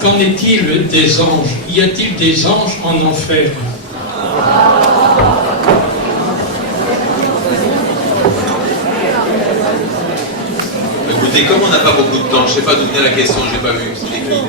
Qu'en est-il des anges? Y a-t-il des anges en enfer? Écoutez, comme on n'a pas beaucoup de temps, je ne sais pas d'où venait la question, je n'ai pas vu. C'était qui?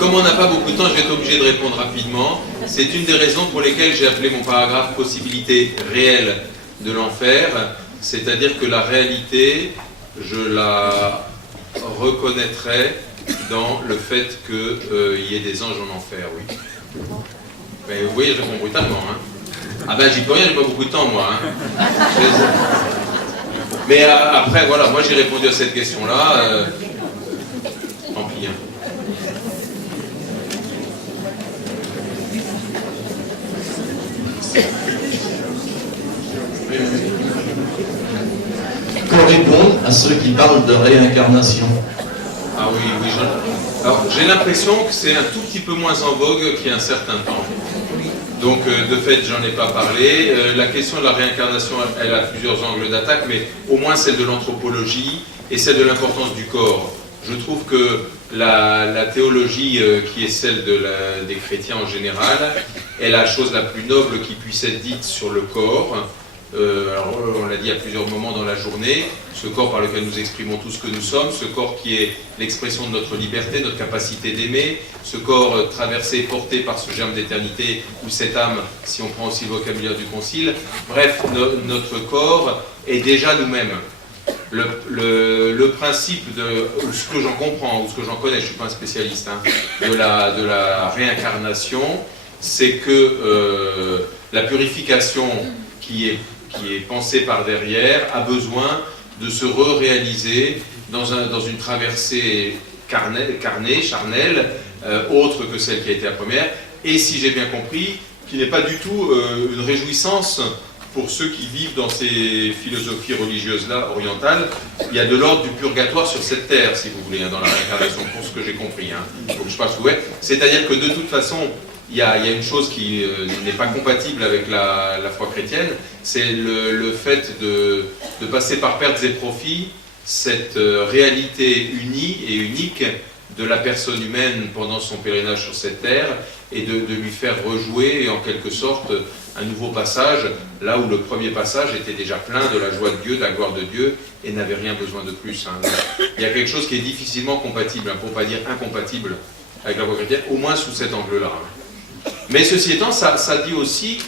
Comme on n'a pas beaucoup de temps, je vais être obligé de répondre rapidement. C'est une des raisons pour lesquelles j'ai appelé mon paragraphe « Possibilité réelle de l'enfer », c'est-à-dire que la réalité, je la reconnaîtrai dans le fait qu'il y ait des anges en enfer, oui. Mais vous voyez, je réponds brutalement. Hein. Ah ben, j'y peux rien, j'ai pas beaucoup de temps, moi. Hein. Mais après, voilà, moi j'ai répondu à cette question-là. Tant pis. Hein. Qu'on réponde à ceux qui parlent de réincarnation. Ah oui, oui. Alors, j'ai l'impression que c'est un tout petit peu moins en vogue qu'il y a un certain temps. Donc, de fait, j'en ai pas parlé. La question de la réincarnation, elle a plusieurs angles d'attaque, mais au moins celle de l'anthropologie et celle de l'importance du corps. Je trouve que la théologie, qui est celle des chrétiens en général, est la chose la plus noble qui puisse être dite sur le corps. Alors, on l'a dit à plusieurs moments dans la journée, ce corps par lequel nous exprimons tout ce que nous sommes, ce corps qui est l'expression de notre liberté, notre capacité d'aimer, ce corps traversé, porté par ce germe d'éternité, ou cette âme, si on prend aussi le vocabulaire du Concile. Bref, notre corps est déjà nous-mêmes. Le principe ou ce que j'en comprends, ou ce que j'en connais, je ne suis pas un spécialiste, hein, de la réincarnation, c'est que la purification qui est pensée par derrière a besoin de se réaliser dans une traversée charnelle, autre que celle qui a été la première, et si j'ai bien compris, qui n'est pas du tout une réjouissance pour ceux qui vivent dans ces philosophies religieuses-là, orientales. Il y a de l'ordre du purgatoire sur cette terre, si vous voulez, hein, dans la réincarnation, pour ce que j'ai compris. Hein. Donc je passe ouais. C'est-à-dire que de toute façon, il y a une chose qui n'est pas compatible avec la foi chrétienne, c'est le fait de passer par pertes et profits cette réalité unie et unique de la personne humaine pendant son pèlerinage sur cette terre et de lui faire rejouer en quelque sorte un nouveau passage, là où le premier passage était déjà plein de la joie de Dieu, de la gloire de Dieu, et n'avait rien besoin de plus. Hein. Il y a quelque chose qui est difficilement compatible, hein, pour ne pas dire incompatible avec la foi chrétienne, au moins sous cet angle-là. Hein. Mais ceci étant, ça dit aussi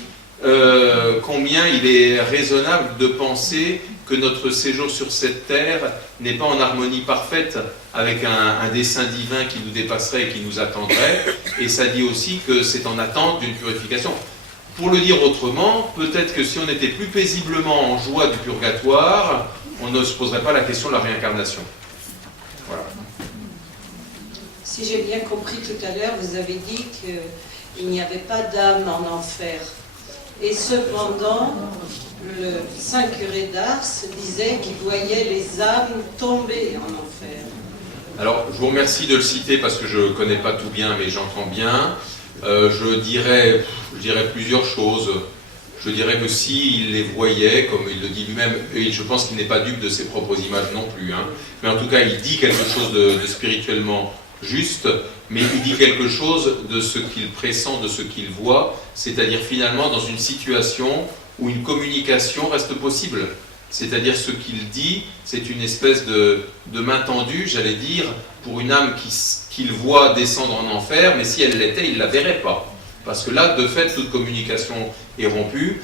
combien il est raisonnable de penser que notre séjour sur cette terre n'est pas en harmonie parfaite avec un dessein divin qui nous dépasserait et qui nous attendrait, et ça dit aussi que c'est en attente d'une purification. Pour le dire autrement, peut-être que si on était plus paisiblement en joie du purgatoire, on ne se poserait pas la question de la réincarnation. Voilà. Si j'ai bien compris tout à l'heure, vous avez dit qu'il n'y avait pas d'âme en enfer. Et cependant, le saint curé d'Ars disait qu'il voyait les âmes tomber en enfer. Alors, je vous remercie de le citer parce que je ne connais pas tout bien, mais j'entends bien. Je dirais plusieurs choses. Je dirais que s'il les voyait, comme il le dit lui-même, et je pense qu'il n'est pas dupe de ses propres images non plus, hein, mais en tout cas, il dit quelque chose de spirituellement juste, mais il dit quelque chose de ce qu'il pressent, de ce qu'il voit, c'est-à-dire finalement dans une situation où une communication reste possible. C'est-à-dire ce qu'il dit, c'est une espèce de main tendue, j'allais dire, pour une âme qu'il voit descendre en enfer, mais si elle l'était, il ne la verrait pas. Parce que là, de fait, toute communication est rompue.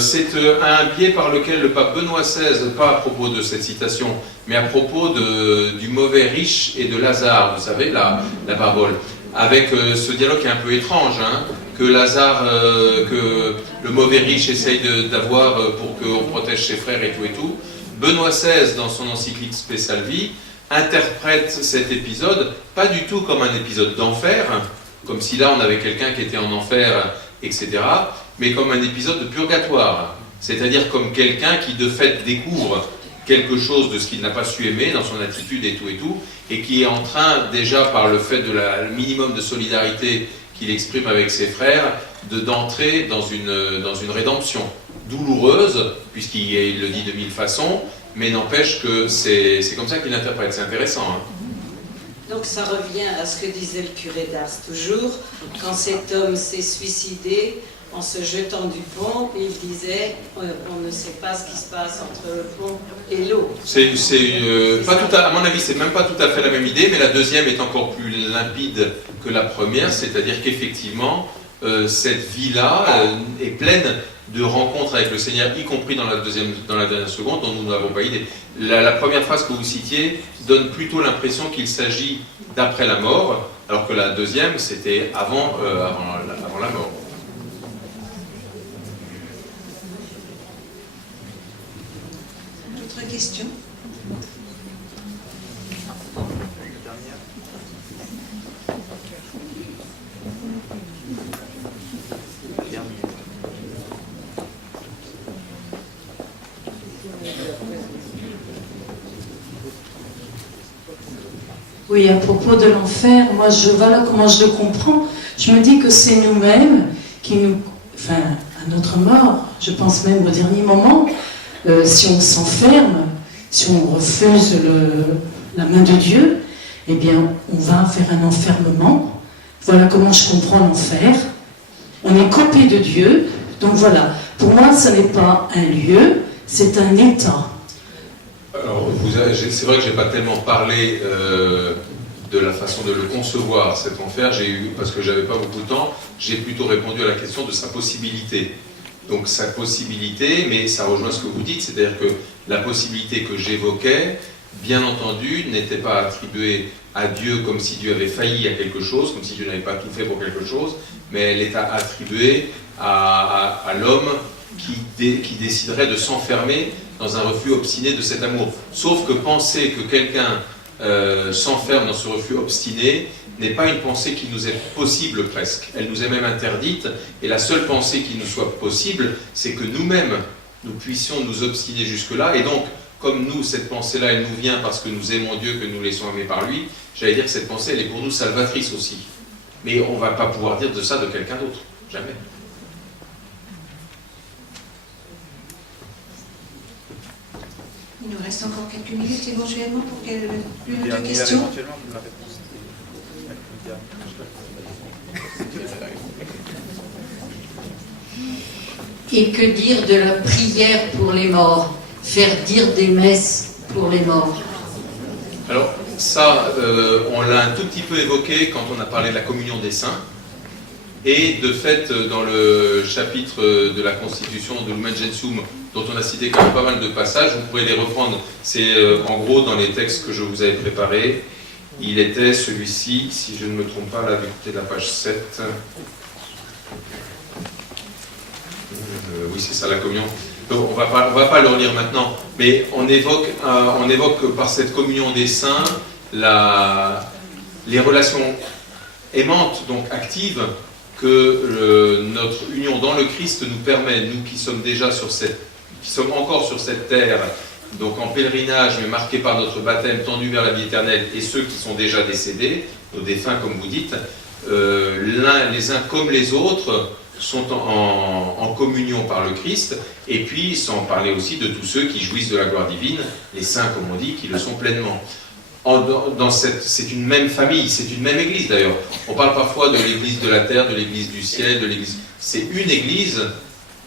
C'est un biais par lequel le pape Benoît XVI, pas à propos de cette citation, mais à propos du mauvais riche et de Lazare, vous savez, la parabole, avec ce dialogue qui est un peu étrange, hein, que Lazare, que le mauvais riche essaye d'avoir pour qu'on protège ses frères et tout. Benoît XVI, dans son encyclique Spe Salvi, interprète cet épisode pas du tout comme un épisode d'enfer, comme si là on avait quelqu'un qui était en enfer, etc., mais comme un épisode de purgatoire, c'est-à-dire comme quelqu'un qui de fait découvre quelque chose de ce qu'il n'a pas su aimer dans son attitude et tout, et qui est en train déjà par le fait de le minimum de solidarité qu'il exprime avec ses frères, d'entrer dans une rédemption douloureuse, puisqu'il le dit de mille façons, mais n'empêche que c'est comme ça qu'il l'interprète, c'est intéressant. Hein. Donc ça revient à ce que disait le curé d'Ars toujours, quand cet homme s'est suicidé en se jetant du pont, il disait on ne sait pas ce qui se passe entre le pont et l'eau. Pas tout à mon avis, c'est même pas tout à fait la même idée, mais la deuxième est encore plus limpide que la première, c'est-à-dire qu'effectivement, cette vie-là est pleine de rencontres avec le Seigneur, y compris dans la dernière seconde, dont nous n'avons pas idée. La première phrase que vous citiez donne plutôt l'impression qu'il s'agit d'après la mort, alors que la deuxième, c'était avant la mort. D'autres questions? Oui, à propos de l'enfer, moi, voilà comment je le comprends. Je me dis que c'est nous-mêmes qui enfin, à notre mort, je pense même au dernier moment, si on s'enferme, si on refuse la main de Dieu, eh bien, on va faire un enfermement. Voilà comment je comprends l'enfer. On est coupé de Dieu. Donc voilà, pour moi, ce n'est pas un lieu, c'est un état. Alors, c'est vrai que je n'ai pas tellement parlé de la façon de le concevoir, cet enfer. Parce que je n'avais pas beaucoup de temps, j'ai plutôt répondu à la question de sa possibilité. Donc sa possibilité, mais ça rejoint ce que vous dites, c'est-à-dire que la possibilité que j'évoquais, bien entendu, n'était pas attribuée à Dieu comme si Dieu avait failli à quelque chose, comme si Dieu n'avait pas tout fait pour quelque chose, mais elle est attribuée à l'homme qui déciderait de s'enfermer dans un refus obstiné de cet amour. Sauf que penser que quelqu'un s'enferme dans ce refus obstiné n'est pas une pensée qui nous est possible presque. Elle nous est même interdite, et la seule pensée qui nous soit possible, c'est que nous-mêmes, nous puissions nous obstiner jusque-là, et donc, comme nous, cette pensée-là, elle nous vient parce que nous aimons Dieu, que nous laissons aimer par lui, j'allais dire que cette pensée, elle est pour nous salvatrice aussi. Mais on ne va pas pouvoir dire de ça de quelqu'un d'autre, jamais. Il nous reste encore quelques minutes éventuellement pour une autre question. Et que dire de la prière pour les morts? Faire dire des messes pour les morts? Alors, ça, on l'a un tout petit peu évoqué quand on a parlé de la communion des saints. Et de fait, dans le chapitre de la Constitution de Lumen Gentium, dont on a cité quand même pas mal de passages, vous pourrez les reprendre. C'est en gros dans les textes que je vous avais préparés. Il était celui-ci, si je ne me trompe pas, là, écoutez la page 7. Oui, c'est ça, la communion. Donc, on va pas le relire maintenant, mais on évoque par cette communion des saints les relations aimantes, donc actives, que notre union dans le Christ nous permet, nous qui sommes déjà qui sommes encore sur cette terre, donc en pèlerinage, mais marqués par notre baptême tendu vers la vie éternelle, et ceux qui sont déjà décédés, nos défunts comme vous dites, les uns comme les autres sont en communion par le Christ, et puis sans parler aussi de tous ceux qui jouissent de la gloire divine, les saints comme on dit, qui le sont pleinement. C'est une même famille, c'est une même église d'ailleurs. On parle parfois de l'église de la terre, de l'église du ciel, de l'église... C'est une église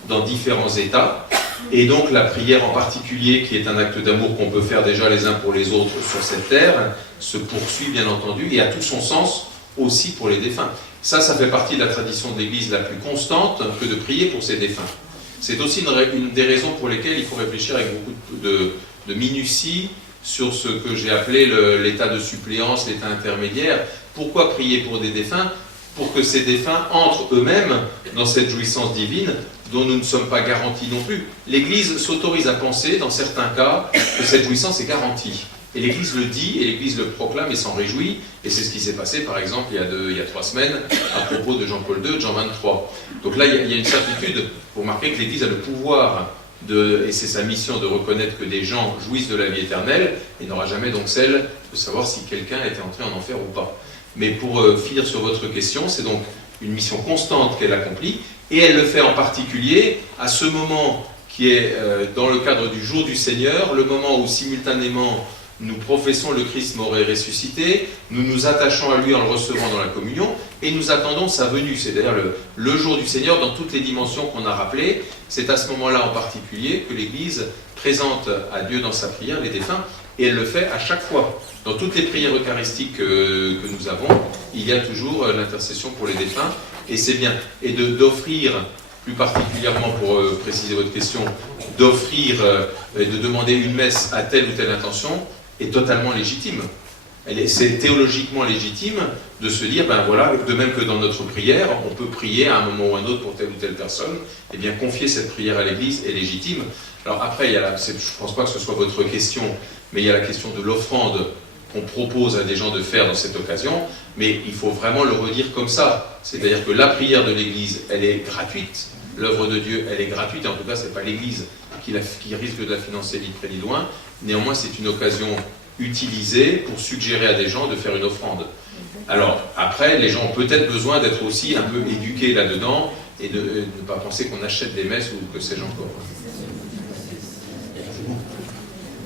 dans différents états, et donc la prière en particulier, qui est un acte d'amour qu'on peut faire déjà les uns pour les autres sur cette terre, se poursuit bien entendu, et a tout son sens aussi pour les défunts. Ça fait partie de la tradition de l'église la plus constante que de prier pour ses défunts. C'est aussi une des raisons pour lesquelles il faut réfléchir avec beaucoup de minutie sur ce que j'ai appelé l'état de suppléance, l'état intermédiaire. Pourquoi prier pour des défunts? Pour que ces défunts entrent eux-mêmes dans cette jouissance divine dont nous ne sommes pas garantis non plus. L'Église s'autorise à penser, dans certains cas, que cette jouissance est garantie. Et l'Église le dit, et l'Église le proclame et s'en réjouit. Et c'est ce qui s'est passé, par exemple, il y a 3 semaines, à propos de Jean-Paul II, de Jean 23. Donc là, il y a une certitude pour marquer que l'Église a le pouvoir et c'est sa mission de reconnaître que des gens jouissent de la vie éternelle, et n'aura jamais donc celle de savoir si quelqu'un était entré en enfer ou pas. Mais pour finir sur votre question, c'est donc une mission constante qu'elle accomplit, et elle le fait en particulier à ce moment qui est dans le cadre du jour du Seigneur, le moment où simultanément nous professons le Christ mort et ressuscité, nous nous attachons à lui en le recevant dans la communion, et nous attendons sa venue. C'est d'ailleurs le jour du Seigneur dans toutes les dimensions qu'on a rappelées. C'est à ce moment-là en particulier que l'Église présente à Dieu dans sa prière les défunts, et elle le fait à chaque fois. Dans toutes les prières eucharistiques que nous avons, il y a toujours l'intercession pour les défunts, et c'est bien. Et d'offrir, plus particulièrement pour préciser votre question, d'offrir et de demander une messe à telle ou telle intention, est totalement légitime. C'est théologiquement légitime de se dire, ben voilà, de même que dans notre prière, on peut prier à un moment ou à un autre pour telle ou telle personne, et bien confier cette prière à l'Église est légitime. Alors après, je ne pense pas que ce soit votre question, mais il y a la question de l'offrande qu'on propose à des gens de faire dans cette occasion, mais il faut vraiment le redire comme ça. C'est-à-dire que la prière de l'Église, elle est gratuite, l'œuvre de Dieu, elle est gratuite, et en tout cas, ce n'est pas l'Église qui risque de la financer ni près ni loin. Néanmoins, c'est une occasion utilisée pour suggérer à des gens de faire une offrande. Alors, après, les gens ont peut-être besoin d'être aussi un peu éduqués là-dedans et de ne pas penser qu'on achète des messes ou que sais-je encore.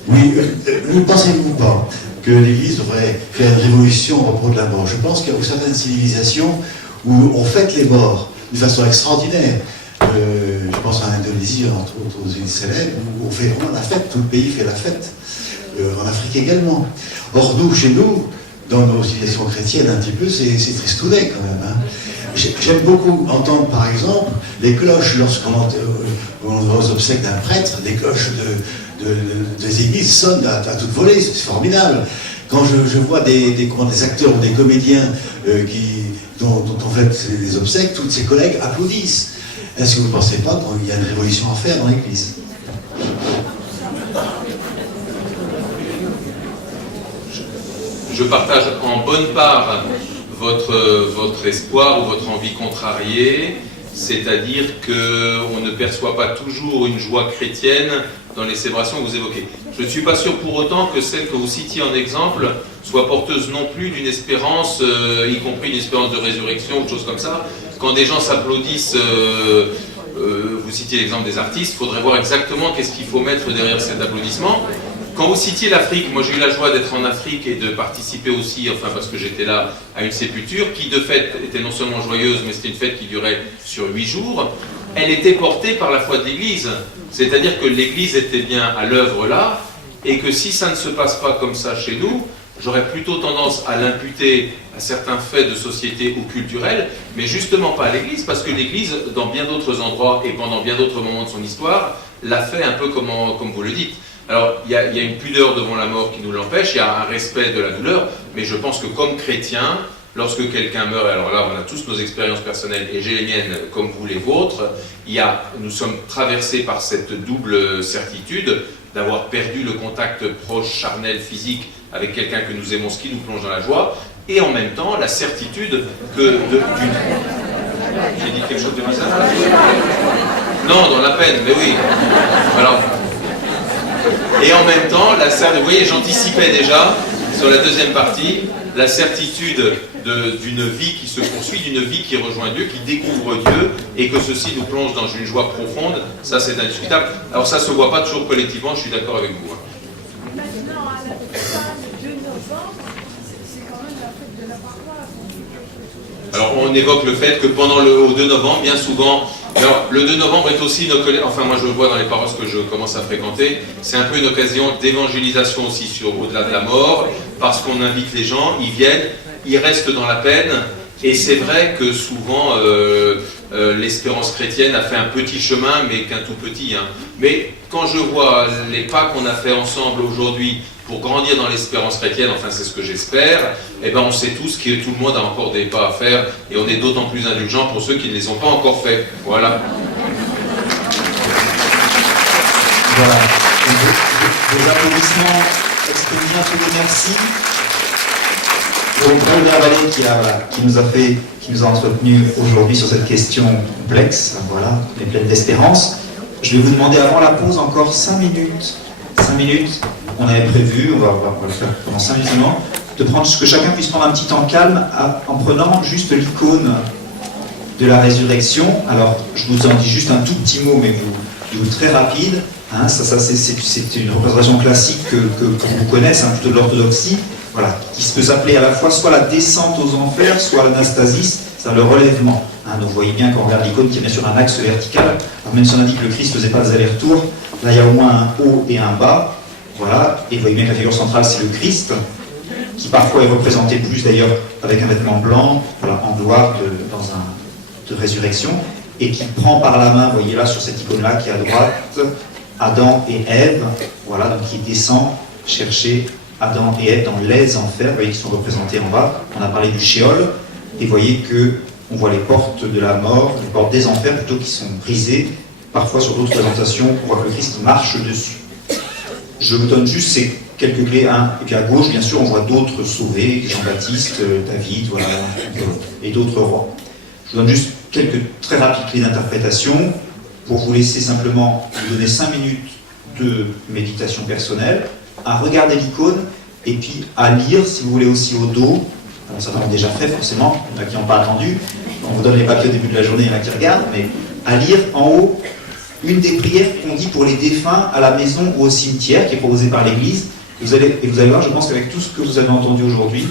Oui, ne pensez-vous pas que l'Église devrait faire une révolution au propos de la mort? Je pense qu'il y a certaines civilisations où on fête les morts de façon extraordinaire. Je pense à l'Indonésie, entre autres aux îles Célèbres, où on fait vraiment la fête, tout le pays fait la fête. En Afrique également. Or, nous, chez nous, dans nos civilisations chrétiennes, un petit peu, c'est tristounet quand même. Hein. J'aime beaucoup entendre, par exemple, les cloches, lorsqu'on va aux obsèques d'un prêtre, les cloches des églises sonnent à toute volée, c'est formidable. Quand je vois des acteurs ou des comédiens dont on fait les obsèques, tous ses collègues applaudissent. Est-ce que vous ne pensez pas qu'il y a une révolution à faire dans l'Église? Je partage en bonne part votre espoir ou votre envie contrariée, c'est-à-dire qu'on ne perçoit pas toujours une joie chrétienne dans les célébrations que vous évoquez. Je ne suis pas sûr pour autant que celle que vous citiez en exemple soit porteuse non plus d'une espérance, y compris une espérance de résurrection ou de choses comme ça. Quand des gens s'applaudissent, vous citiez l'exemple des artistes, il faudrait voir exactement qu'est-ce qu'il faut mettre derrière cet applaudissement. Quand vous citiez l'Afrique, moi j'ai eu la joie d'être en Afrique et de participer aussi, enfin parce que j'étais là, à une sépulture qui de fait était non seulement joyeuse, mais c'était une fête qui durait sur 8 jours. Elle était portée par la foi de l'Église, c'est-à-dire que l'Église était bien à l'œuvre là, et que si ça ne se passe pas comme ça chez nous, j'aurais plutôt tendance à l'imputer à certains faits de société ou culturels, mais justement pas à l'Église, parce que l'Église, dans bien d'autres endroits et pendant bien d'autres moments de son histoire, l'a fait un peu comme vous le dites. Alors, il y a une pudeur devant la mort qui nous l'empêche, il y a un respect de la douleur, mais je pense que comme chrétiens, lorsque quelqu'un meurt, et alors là, on a tous nos expériences personnelles, et j'ai les miennes comme vous les vôtres, nous sommes traversés par cette double certitude d'avoir perdu le contact proche, charnel, physique avec quelqu'un que nous aimons, ce qui nous plonge dans la joie, et en même temps, la certitude que J'ai dit quelque chose de bizarre? Non, dans la peine, mais oui. Alors... Et en même temps, vous voyez, j'anticipais déjà, sur la deuxième partie, la certitude d'une vie qui se poursuit, d'une vie qui rejoint Dieu, qui découvre Dieu, et que ceci nous plonge dans une joie profonde, ça c'est indiscutable. Alors ça ne se voit pas toujours collectivement, je suis d'accord avec vous. Maintenant, à la fin du 2 novembre, c'est quand même la fête de la paroisse. Alors on évoque le fait que pendant le 2 novembre, bien souvent, alors le 2 novembre est aussi enfin moi je le vois dans les paroisses que je commence à fréquenter, c'est un peu une occasion d'évangélisation aussi au-delà de la mort, parce qu'on invite les gens, ils viennent, ils restent dans la peine, et c'est vrai que souvent l'espérance chrétienne a fait un petit chemin, mais qu'un tout petit. Hein. Mais quand je vois les pas qu'on a fait ensemble aujourd'hui pour grandir dans l'espérance chrétienne, enfin c'est ce que j'espère, eh ben on sait tous que tout le monde a encore des pas à faire, et on est d'autant plus indulgents pour ceux qui ne les ont pas encore faits. Voilà. Voilà. Vos applaudissements expriment bien tous les merci. Donc, Paul Darvalet qui nous a entretenu aujourd'hui sur cette question complexe, voilà, mais pleine d'espérance. Je vais vous demander avant la pause encore 5 minutes. 5 minutes, on avait prévu, on va le faire pendant 5 minutes seulement, que chacun puisse prendre un petit temps calme en prenant juste l'icône de la résurrection. Alors, je vous en dis juste un tout petit mot, mais ou très rapide. Hein, c'est une représentation classique que vous connaissez, hein, plutôt de l'orthodoxie, voilà, qui peut s'appeler à la fois soit la descente aux enfers, soit l'anastasis, c'est le relèvement. Hein, donc vous voyez bien quand on regarde l'icône qui est bien sur un axe vertical, alors même si on a dit que le Christ ne faisait pas des allers-retours, là il y a au moins un haut et un bas, voilà, et vous voyez bien que la figure centrale c'est le Christ, qui parfois est représenté plus d'ailleurs avec un vêtement blanc, voilà, en gloire de résurrection, et qui prend par la main, vous voyez là sur cette icône-là qui est à droite, Adam et Ève, voilà, donc qui descend chercher Adam et Ève dans les enfers, vous voyez qui sont représentés en bas. On a parlé du Sheol, et vous voyez que on voit les portes de la mort, les portes des enfers plutôt qui sont brisées. Parfois sur d'autres présentations, on voit que le Christ marche dessus. Je vous donne juste ces quelques clés, hein. Et puis à gauche, bien sûr, on voit d'autres sauvés, Jean-Baptiste, David, voilà, et d'autres rois. Je vous donne juste quelques très rapides clés d'interprétation pour vous laisser simplement vous donner 5 minutes de méditation personnelle, à regarder l'icône et puis à lire, si vous voulez, aussi au dos. Alors, certains l'ont déjà fait, forcément, il y en a qui n'ont pas attendu. On vous donne les papiers au début de la journée, il y en a qui regardent, mais à lire en haut une des prières qu'on dit pour les défunts à la maison ou au cimetière, qui est proposée par l'Église. Vous allez voir, je pense qu'avec tout ce que vous avez entendu aujourd'hui,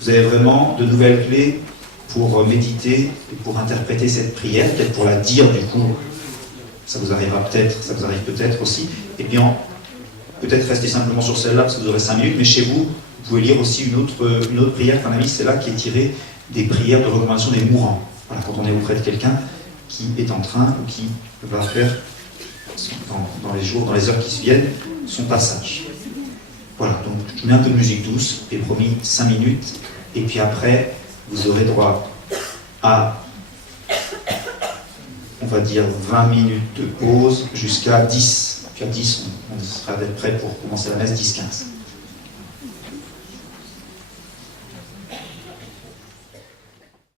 vous avez vraiment de nouvelles clés pour méditer et pour interpréter cette prière, peut-être pour la dire du coup. Ça vous arrivera peut-être, ça vous arrive peut-être aussi. Et bien, peut-être rester simplement sur celle-là parce que vous aurez 5 minutes, mais chez vous, vous pouvez lire aussi une autre prière qu'un ami, c'est là qui est tirée des prières de recommandation des mourants. Voilà, quand on est auprès de quelqu'un qui est en train ou qui va faire dans les jours, dans les heures qui viennent, son passage. Voilà, donc je mets un peu de musique douce, et promis 5 minutes, et puis après, vous aurez droit à, on va dire, 20 minutes de pause jusqu'à 10. Puis à 10, on sera d'être prêt pour commencer la messe 10-15.